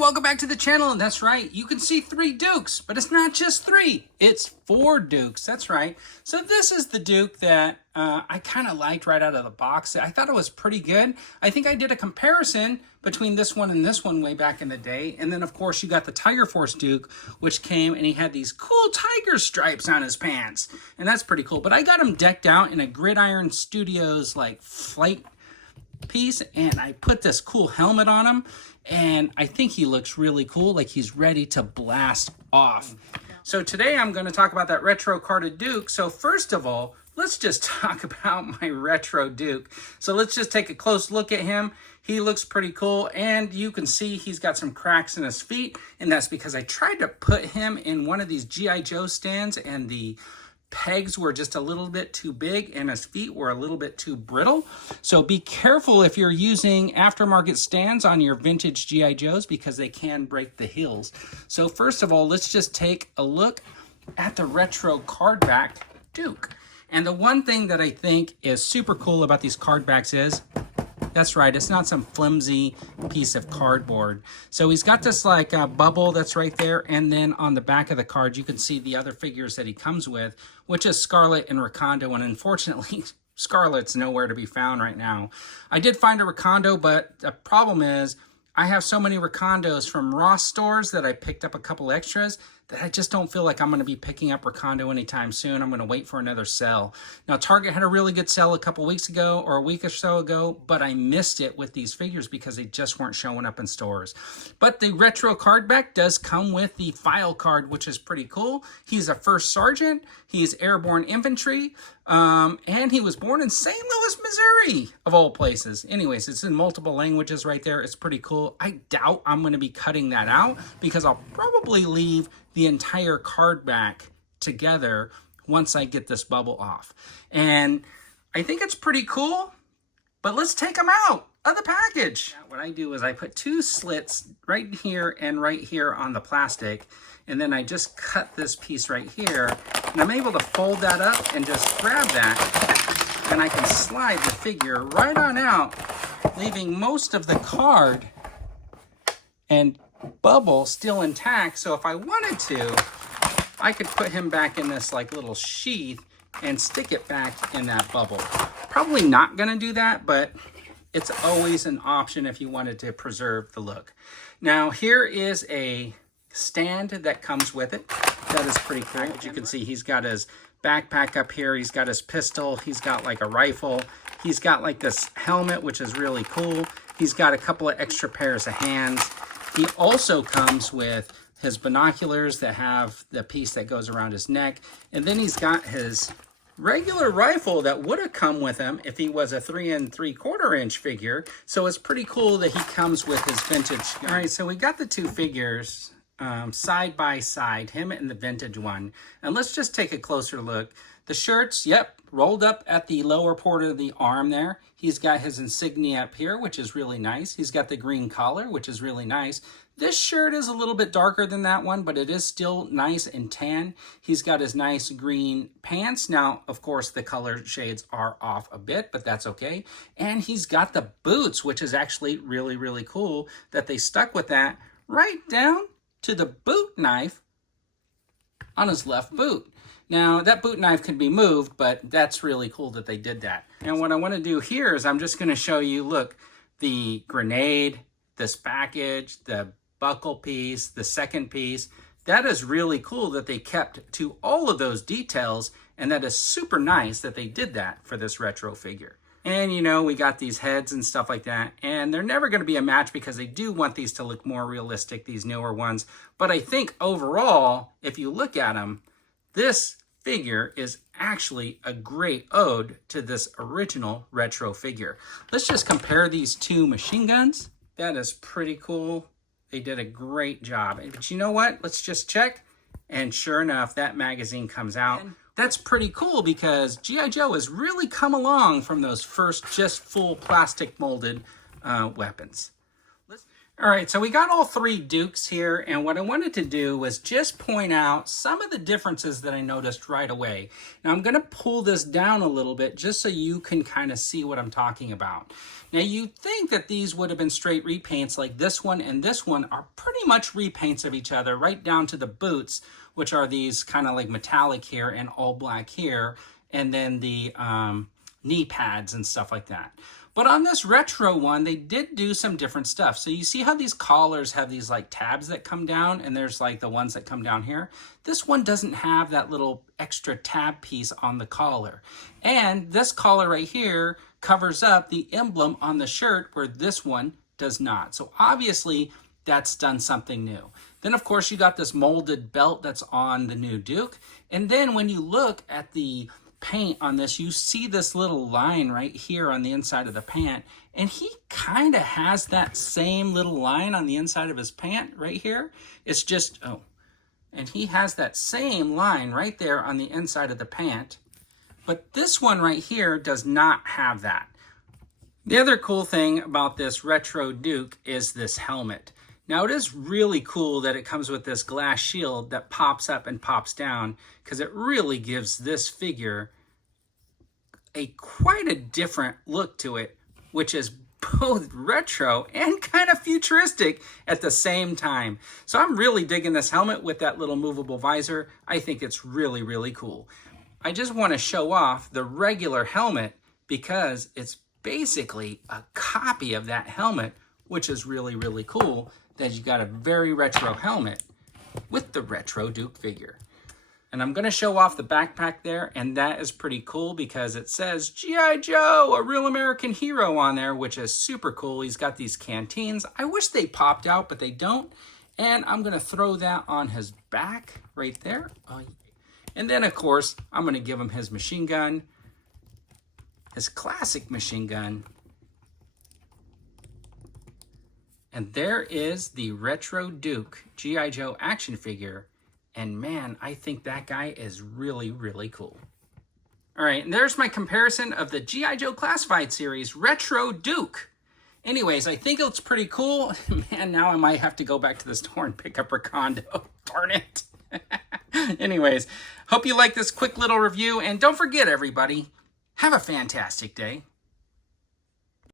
welcome back to the channel, and that's right, you can see 3 Dukes, but it's not just 3, it's 4 Dukes, that's right. So this is the Duke that I kind of liked right out of the box. I thought it was pretty good. I think I did a comparison between this one and this one way back in the day, and then of course you got the Tiger Force Duke, which came and he had these cool tiger stripes on his pants, and that's pretty cool. But I got him decked out in a Gridiron Studios like flight piece, and I put this cool helmet on him, and I think he looks really cool, like he's ready to blast off. So today I'm going to talk about that retro carded Duke. So first of all, let's just talk about my retro Duke. So let's just take a close look at him. He looks pretty cool, and you can see he's got some cracks in his feet, and that's because I tried to put him in one of these G.I. Joe stands, and the pegs were just a little bit too big and his feet were a little bit too brittle. So be careful if you're using aftermarket stands on your vintage G.I. Joes, because they can break the heels. So first of all, let's just take a look at the retro Cardback Duke. And the one thing that I think is super cool about these Cardbacks is, that's right, it's not some flimsy piece of cardboard. So he's got this like bubble that's right there, and then on the back of the card you can see the other figures that he comes with, which is Scarlet and Recondo, and unfortunately Scarlet's nowhere to be found right now. I did find a Recondo, but the problem is I have so many Recondos from Ross stores that I picked up a couple extras that I just don't feel like I'm going to be picking up Recondo anytime soon. I'm going to wait for another sale. Now, Target had a really good sale a couple weeks ago or a week or so ago, but I missed it with these figures because they just weren't showing up in stores. But the retro Cardback does come with the file card, which is pretty cool. He's a first sergeant. He's airborne infantry. And he was born in St. Louis, Missouri, of all places. Anyways, it's in multiple languages right there. It's pretty cool. I doubt I'm going to be cutting that out because I'll probably leave the entire Cardback together once I get this bubble off. And I think it's pretty cool, but let's take them out of the package. What I do is I put 2 slits right here and right here on the plastic, and then I just cut this piece right here, and I'm able to fold that up and just grab that, and I can slide the figure right on out, leaving most of the card and bubble still intact. So if I wanted to, I could put him back in this like little sheath and stick it back in that bubble. Probably not gonna do that, but it's always an option if you wanted to preserve the look. Now here is a stand that comes with it. That is pretty cool. As you can see, he's got his backpack up here, he's got his pistol, he's got like a rifle, he's got like this helmet, which is really cool. He's got a couple of extra pairs of hands. He also comes with his binoculars that have the piece that goes around his neck. And then he's got his regular rifle that would have come with him if he was a 3 3/4 inch figure. So it's pretty cool that he comes with his vintage. All right, so we got the 2 figures side by side, him and the vintage one. And let's just take a closer look. The shirts, yep, rolled up at the lower part of the arm there. He's got his insignia up here, which is really nice. He's got the green collar, which is really nice. This shirt is a little bit darker than that one, but it is still nice and tan. He's got his nice green pants. Now, of course, the color shades are off a bit, but that's okay. And he's got the boots, which is actually really, really cool that they stuck with that right down to the boot knife on his left boot. Now, that boot knife can be moved, but that's really cool that they did that. And what I want to do here is I'm just going to show you, look, the grenade, this package, the buckle piece, the second piece. That is really cool that they kept to all of those details, and that is super nice that they did that for this retro figure. And you know, we got these heads and stuff like that, and they're never going to be a match because they do want these to look more realistic, these newer ones. But I think overall, if you look at them, this figure is actually a great ode to this original retro figure. Let's just compare these 2 machine guns. That is pretty cool. They did a great job. But you know what? Let's just check. And sure enough, that magazine comes out. That's pretty cool because G.I. Joe has really come along from those first just full plastic molded weapons. All right, so we got all three Dukes here, and what I wanted to do was just point out some of the differences that I noticed right away. Now I'm gonna pull this down a little bit just so you can kind of see what I'm talking about. Now you'd think that these would have been straight repaints, like this one and this one are pretty much repaints of each other, right down to the boots, which are these kind of like metallic here and all black here, and then the knee pads and stuff like that. But on this retro one, they did do some different stuff. So you see how these collars have these like tabs that come down, and there's like the ones that come down here. This one doesn't have that little extra tab piece on the collar. And this collar right here covers up the emblem on the shirt where this one does not. So obviously that's done something new. Then of course you got this molded belt that's on the new Duke. And then when you look at the paint on this, you see this little line right here on the inside of the pant, and he kind of has that same little line on the inside of his pant right here. It's just, oh, and he has that same line right there on the inside of the pant, but this one right here does not have that. The other cool thing about this retro Duke is this helmet. Now it is really cool that it comes with this glass shield that pops up and pops down, because it really gives this figure quite a different look to it, which is both retro and kind of futuristic at the same time. So I'm really digging this helmet with that little movable visor. I think it's really, really cool. I just want to show off the regular helmet because it's basically a copy of that helmet, which is really, really cool that you got a very retro helmet with the retro Duke figure. And I'm going to show off the backpack there, and that is pretty cool because it says G.I. Joe, a real American hero on there, which is super cool. He's got these canteens. I wish they popped out, but they don't. And I'm going to throw that on his back right there. And then, of course, I'm going to give him his machine gun, his classic machine gun. And there is the retro Duke G.I. Joe action figure. And man, I think that guy is really, really cool. All right, and there's my comparison of the G.I. Joe Classified series Retro Duke. Anyways, I think it's pretty cool. Man, now I might have to go back to the store and pick up Recondo. Darn it. Anyways, hope you like this quick little review. And don't forget, everybody, have a fantastic day.